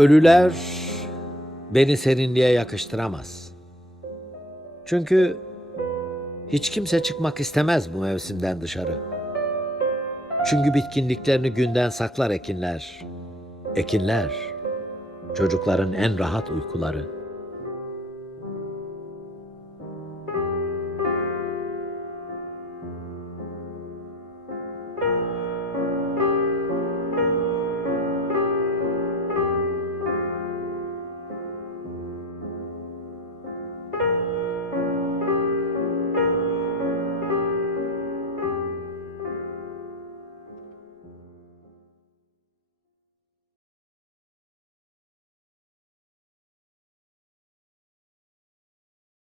Ölüler beni serinliğe yakıştıramaz. Çünkü hiç kimse çıkmak istemez bu mevsimden dışarı. Çünkü bitkinliklerini günden saklar ekinler. Ekinler çocukların en rahat uykuları.